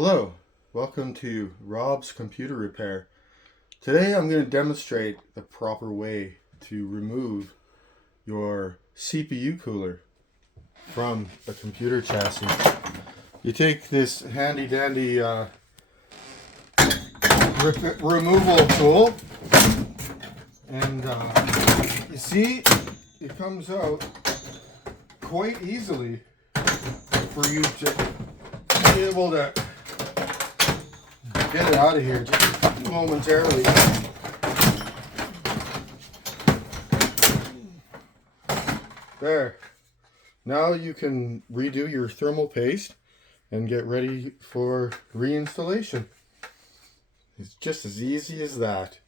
Hello, welcome to Rob's Computer Repair. Today I'm going to demonstrate the proper way to remove your CPU cooler from the computer chassis. You take this handy dandy removal tool and you see it comes out quite easily for you to be able to get it out of here just momentarily. There. Now you can redo your thermal paste and get ready for reinstallation. It's just as easy as that.